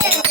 Thank you.